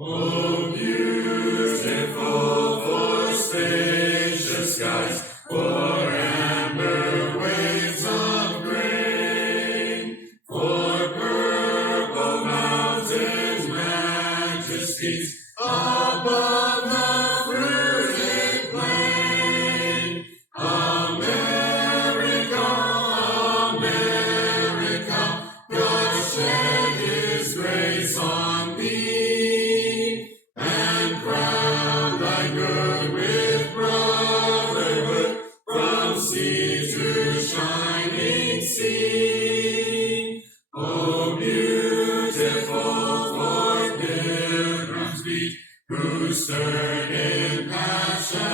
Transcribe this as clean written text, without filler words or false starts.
Oh, beautiful for spacious skies, for amber waves of grain, for purple mountains' majesties above the fruited plain. America, America, God shed His grace on thee, and crown thy good with brotherhood from sea to shining sea. Oh, beautiful for pilgrims' feet, who stirred in passion